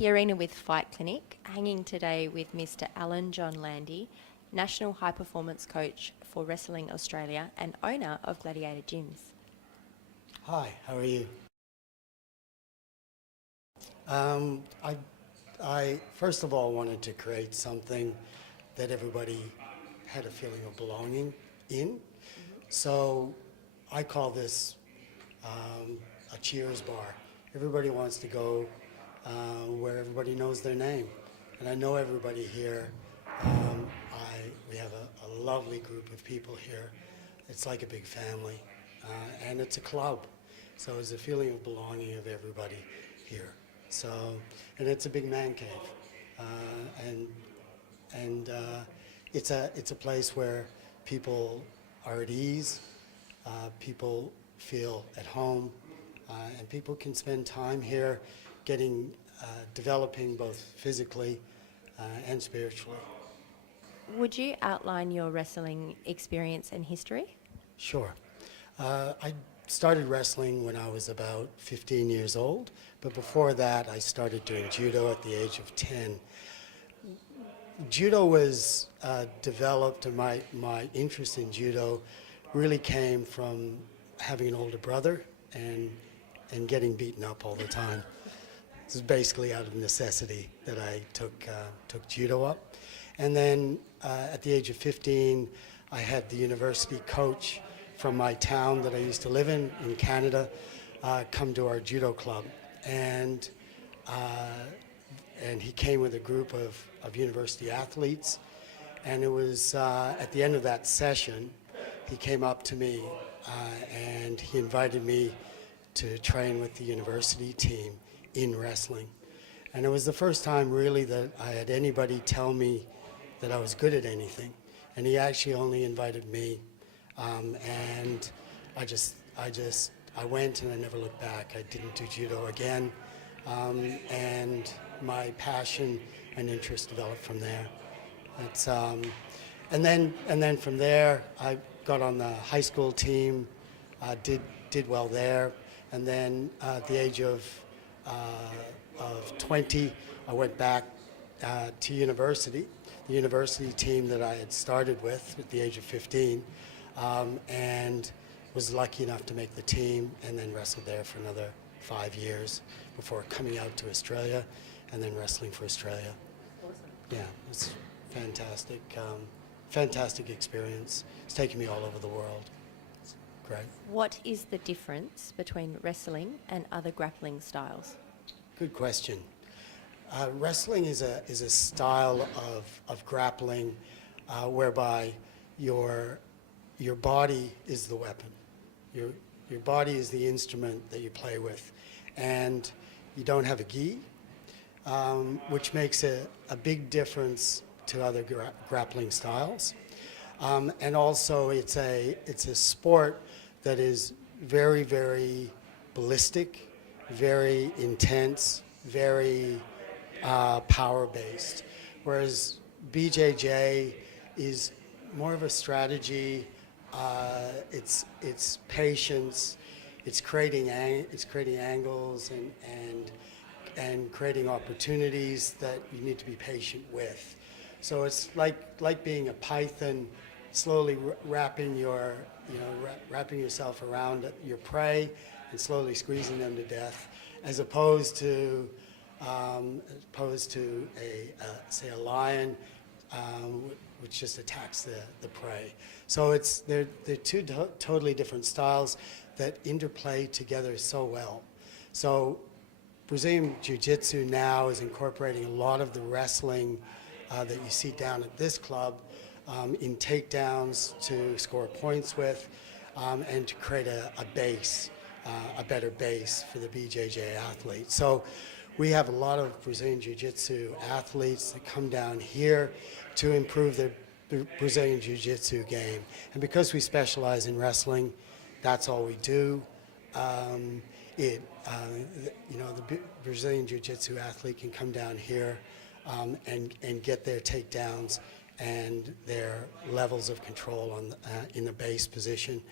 Key Arena with Fight Clinic, hanging today with Mr. Jon Landy, National High Performance Coach for Wrestling Australia and owner of Gladiator Gyms. Hi, how are you? I first of all wanted to create something that everybody had a feeling of belonging in. So I call this a cheers bar. Everybody wants to go where everybody knows their name. And I know everybody here. We have a lovely group of people here. It's like a big family. And it's a club. So it's a feeling of belonging of everybody here. So, and it's a big man cave. It's a place where people are at ease, people feel at home, and people can spend time here developing both physically and spiritually. Would you outline your wrestling experience and history? Sure. I started wrestling when I was about 15 years old, but before that I started doing judo at the age of 10. Judo was developed, and my interest in judo really came from having an older brother and getting beaten up all the time. This is basically out of necessity that I took judo up. And then at the age of 15, I had the university coach from my town that I used to live in Canada, come to our judo club. And he came with a group of university athletes. And it was at the end of that session, he came up to me and he invited me to train with the university team in wrestling. And it was the first time really that I had anybody tell me that I was good at anything. And he actually only invited me. And I went and I never looked back. I didn't do judo again. And my passion and interest developed from there. And then from there, I got on the high school team, did well there. And then at the age of 20, I went back to university, the university team that I had started with at the age of 15, and was lucky enough to make the team, and then wrestled there for another 5 years before coming out to Australia and then wrestling for Australia. Awesome. Yeah, it was fantastic, fantastic experience. It's taken me all over the world. It's great. What is the difference between wrestling and other grappling styles? Good question. Wrestling is a style of grappling whereby your body is the weapon. Your body is the instrument that you play with, and you don't have a gi, which makes a big difference to other grappling styles. And also, it's a sport that is very, very ballistic, very intense, very power-based, whereas BJJ is more of a strategy. It's patience. It's creating angles and creating opportunities that you need to be patient with. So it's like being a python, slowly wrapping yourself around your prey and slowly squeezing them to death, as opposed to say a lion, which just attacks the prey. So they're two totally different styles that interplay together so well. So Brazilian Jiu-Jitsu now is incorporating a lot of the wrestling that you see down at this club in takedowns to score points with, and to create a better base for the BJJ athlete. So we have a lot of Brazilian Jiu-Jitsu athletes that come down here to improve their Brazilian Jiu-Jitsu game. And because we specialize in wrestling, that's all we do. The Brazilian Jiu-Jitsu athlete can come down here and get their takedowns and their levels of control in the base position.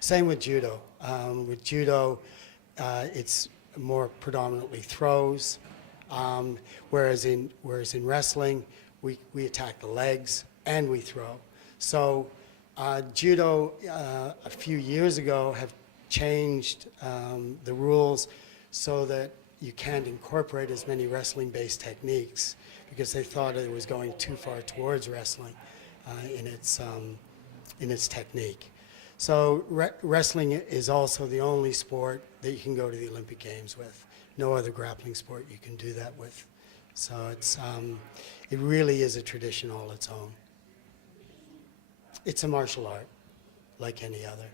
Same with judo. With judo, it's more predominantly throws, Whereas in wrestling, we attack the legs and we throw. So judo a few years ago have changed the rules so that you can't incorporate as many wrestling-based techniques because they thought it was going too far towards wrestling in its technique. So wrestling is also the only sport that you can go to the Olympic Games with. No other grappling sport you can do that with. So it really is a tradition all its own. It's a martial art, like any other.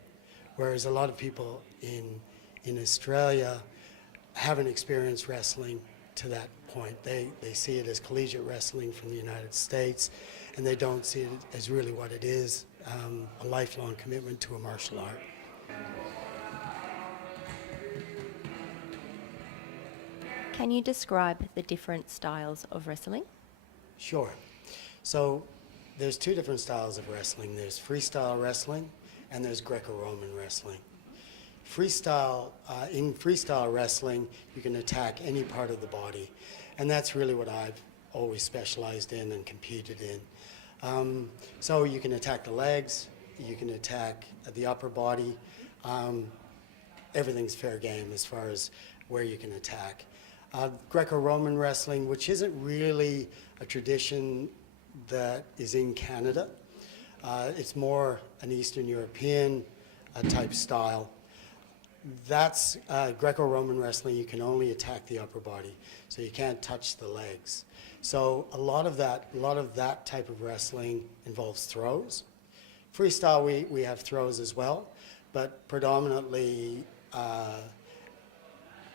Whereas a lot of people in Australia haven't experienced wrestling to that point. They see it as collegiate wrestling from the United States, and they don't see it as really what it is, a lifelong commitment to a martial art. Can you describe the different styles of wrestling? Sure. So there's two different styles of wrestling. There's freestyle wrestling and there's Greco-Roman wrestling. In freestyle wrestling, you can attack any part of the body, and that's really what I've always specialized in and competed in. So you can attack the legs, you can attack the upper body. Everything's fair game as far as where you can attack. Greco-Roman wrestling, which isn't really a tradition that is in Canada. It's more an Eastern European type style. That's Greco-Roman wrestling. You can only attack the upper body, so you can't touch the legs. So a lot of that type of wrestling involves throws. Freestyle, we have throws as well, but predominantly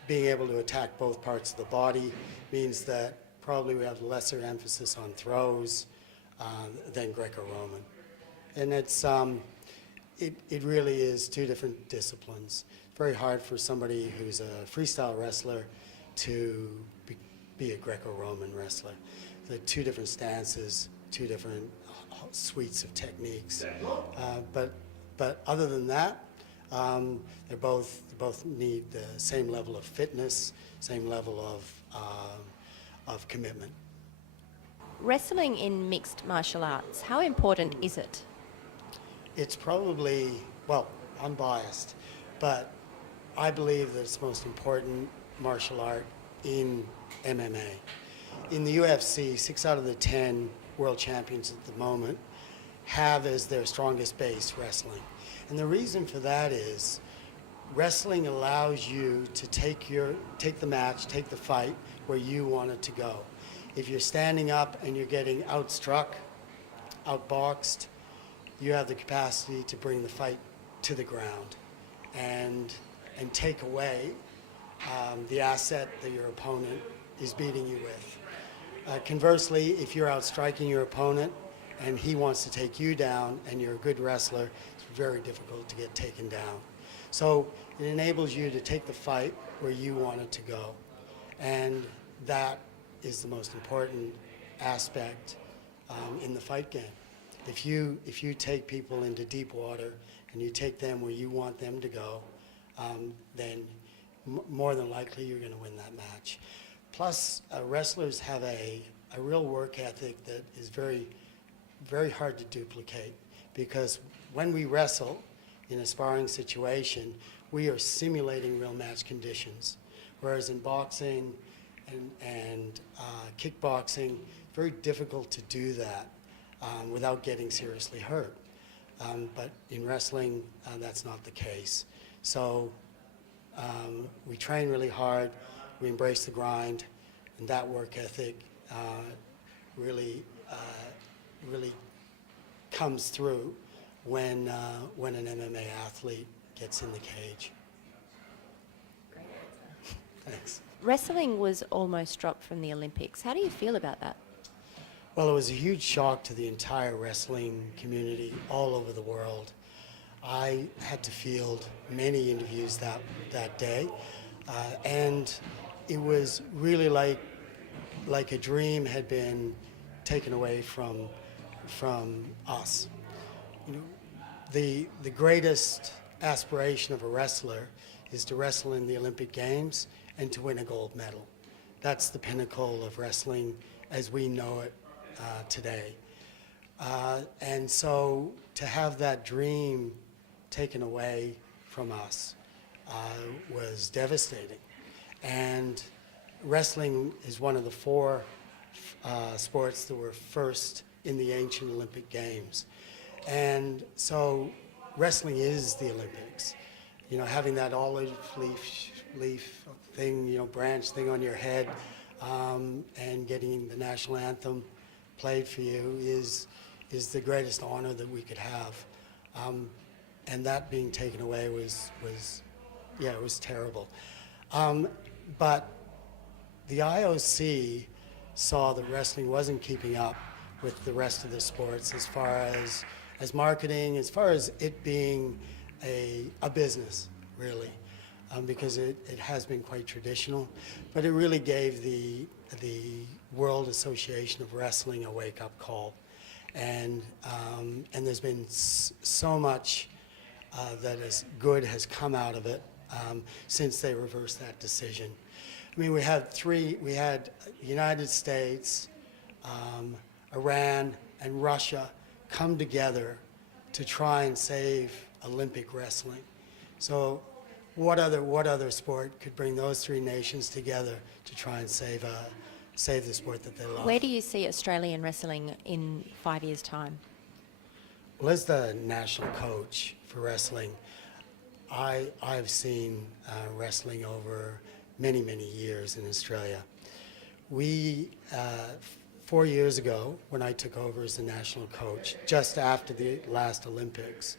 being able to attack both parts of the body means that probably we have lesser emphasis on throws than Greco-Roman. And it really is two different disciplines. Very hard for somebody who's a freestyle wrestler to be a Greco-Roman wrestler. They're two different stances, two different suites of techniques. But other than that, they both need the same level of fitness, same level of commitment. Wrestling in mixed martial arts, how important is it? It's probably, well, unbiased, but I believe that it's the most important martial art in MMA. In the UFC, 6 out of the 10 world champions at the moment have as their strongest base wrestling. And the reason for that is wrestling allows you to take the match, take the fight where you want it to go. If you're standing up and you're getting outstruck, outboxed, you have the capacity to bring the fight to the ground and take away the asset that your opponent is beating you with. Conversely, if you're outstriking your opponent and he wants to take you down and you're a good wrestler, it's very difficult to get taken down. So it enables you to take the fight where you want it to go. And that is the most important aspect in the fight game. If you take people into deep water and you take them where you want them to go, then more than likely you're going to win that match. Plus, wrestlers have a real work ethic that is very, very hard to duplicate, because when we wrestle in a sparring situation, we are simulating real match conditions. Whereas in boxing and kickboxing, very difficult to do that without getting seriously hurt. But in wrestling, that's not the case. So we train really hard, we embrace the grind, and that work ethic really comes through when an MMA athlete gets in the cage. Great answer. Thanks. Wrestling was almost dropped from the Olympics. How do you feel about that? Well, it was a huge shock to the entire wrestling community all over the world. I had to field many interviews that day, and it was really like a dream had been taken away from us. You know, the greatest aspiration of a wrestler is to wrestle in the Olympic Games and to win a gold medal. that's the pinnacle of wrestling as we know it today. And so to have that dream taken away from us was devastating. And wrestling is one of the four sports that were first in the ancient Olympic Games. And so wrestling is the Olympics. You know, having that olive leaf thing, you know, branch thing on your head, and getting the national anthem played for you is the greatest honor that we could have. And that being taken away was it was terrible. But the IOC saw that wrestling wasn't keeping up with the rest of the sports as far as marketing, as far as it being a business, really, because it has been quite traditional. But it really gave the World Association of Wrestling a wake-up call. And there's been so much that is good has come out of it since they reversed that decision. I mean, we had United States, Iran, and Russia come together to try and save Olympic wrestling. So what other sport could bring those three nations together to try and save the sport that they love? Where do you see Australian wrestling in 5 years' time? Well, as the national coach for wrestling, I've seen wrestling over many, many years in Australia. We, 4 years ago, when I took over as the national coach, just after the last Olympics,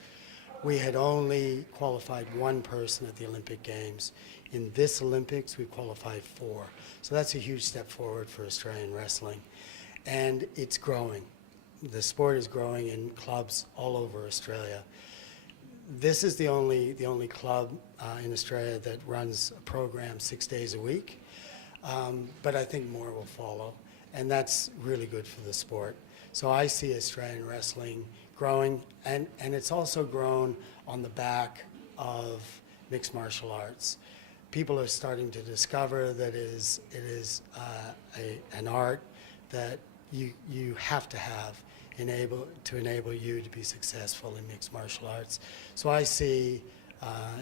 we had only qualified one person at the Olympic Games. In this Olympics, we qualified 4. So that's a huge step forward for Australian wrestling. And it's growing. The sport is growing in clubs all over Australia. This is the only club in Australia that runs a program 6 days a week. But I think more will follow. And that's really good for the sport. So I see Australian wrestling growing, and it's also grown on the back of mixed martial arts. People are starting to discover that it is an art that you have to have to enable you to be successful in mixed martial arts. So I see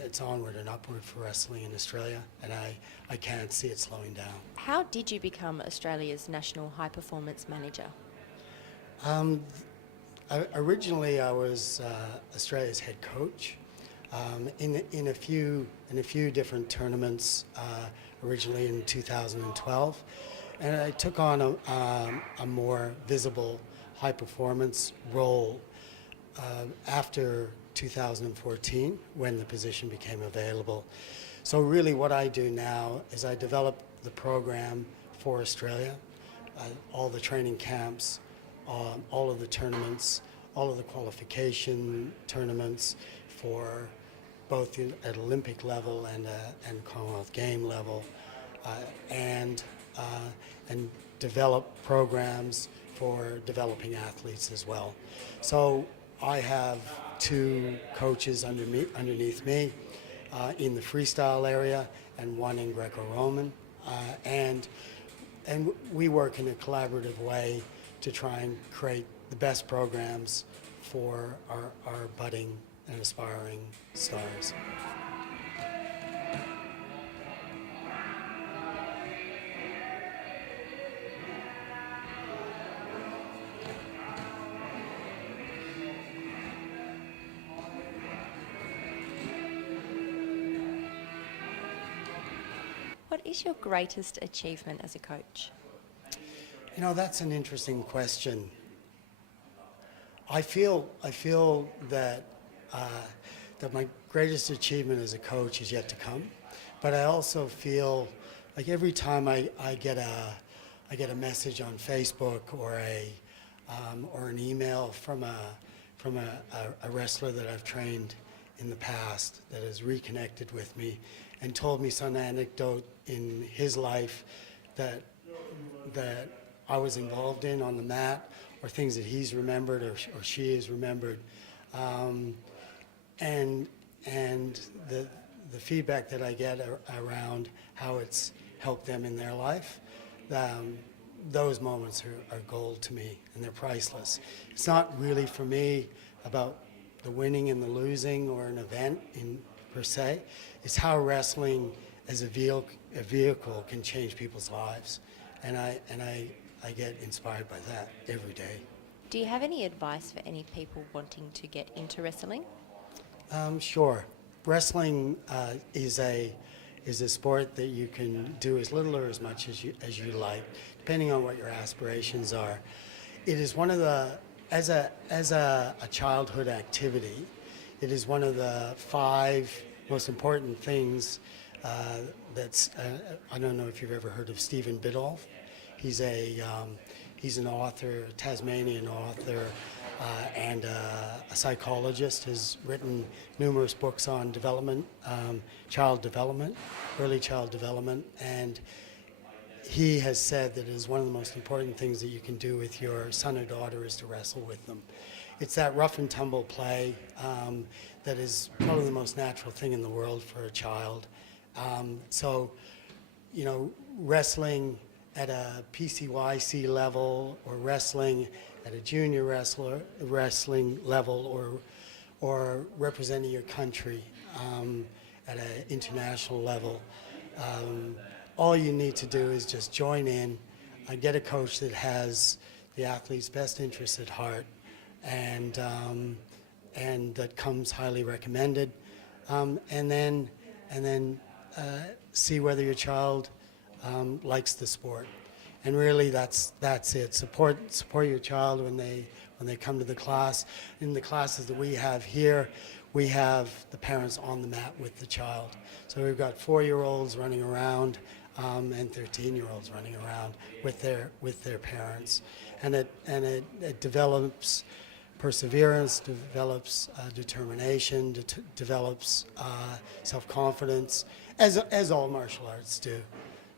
it's onward and upward for wrestling in Australia, and I can't see it slowing down. How did you become Australia's national high performance manager? Originally, I was Australia's head coach in a few different tournaments. Originally in 2012, and I took on a more visible high performance role after 2014 when the position became available. So really, what I do now is I develop the program for Australia, all the training camps, all of the tournaments, all of the qualification tournaments for both at Olympic level and Commonwealth Game level, and develop programs for developing athletes as well. So I have 2 coaches underneath me in the freestyle area and 1 in Greco-Roman, and we work in a collaborative way to try and create the best programs for our budding and aspiring stars. What is your greatest achievement as a coach? You know, that's an interesting question. I feel that my greatest achievement as a coach is yet to come, but I also feel like every time I get a message on Facebook or an email from a wrestler that I've trained in the past that has reconnected with me and told me some anecdote in his life that I was involved in on the mat, or things that he's remembered or she has remembered, and the feedback that I get around how it's help them in their life, those moments are gold to me, and they're priceless. It's not really for me about the winning and the losing or an event per se. It's how wrestling as a vehicle can change people's lives, and I get inspired by that every day. Do you have any advice for any people wanting to get into wrestling? Sure. Wrestling is a sport that you can do as little or as much as you like, depending on what your aspirations are. It is one of the, as a childhood activity, it is one of the 5 most important things that's, I don't know if you've ever heard of Stephen Biddulph. He's an author, a Tasmanian author, and a psychologist. Has written numerous books on development, child development, early child development, and he has said that it is one of the most important things that you can do with your son or daughter is to wrestle with them. It's that rough and tumble play that is probably the most natural thing in the world for a child. So, you know, wrestling at a PCYC level or wrestling at a junior wrestling level or representing your country at an international level. All you need to do is just join in, get a coach that has the athlete's best interests at heart, and that comes highly recommended, and then see whether your child likes the sport. And really, that's it. Support your child when they come to the class. In the classes that we have here, we have the parents on the mat with the child. So we've got 4-year-olds running around and 13-year-olds running around with their parents, and it develops perseverance, develops determination, develops self-confidence, as all martial arts do.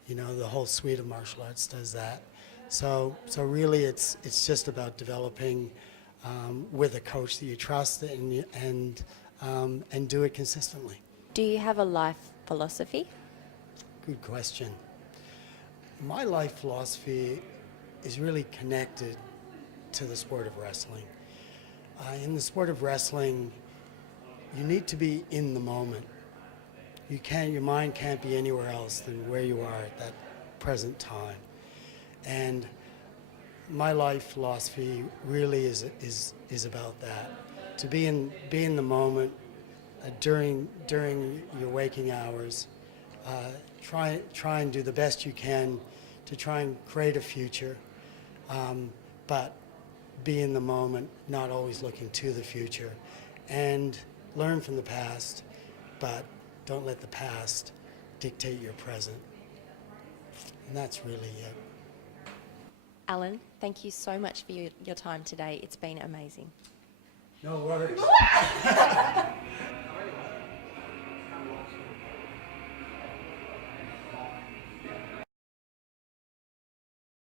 You know, the whole suite of martial arts does that. So really, it's just about developing with a coach that you trust and do it consistently. Do you have a life philosophy? Good question. My life philosophy is really connected to the sport of wrestling. In the sport of wrestling, you need to be in the moment. Your mind can't be anywhere else than where you are at that present time. And my life philosophy really is about that. To be in the moment during your waking hours. Try and do the best you can to try and create a future, but be in the moment, not always looking to the future, and learn from the past, but don't let the past dictate your present. And that's really it. Alan, thank you so much for your time today. It's been amazing. No worries.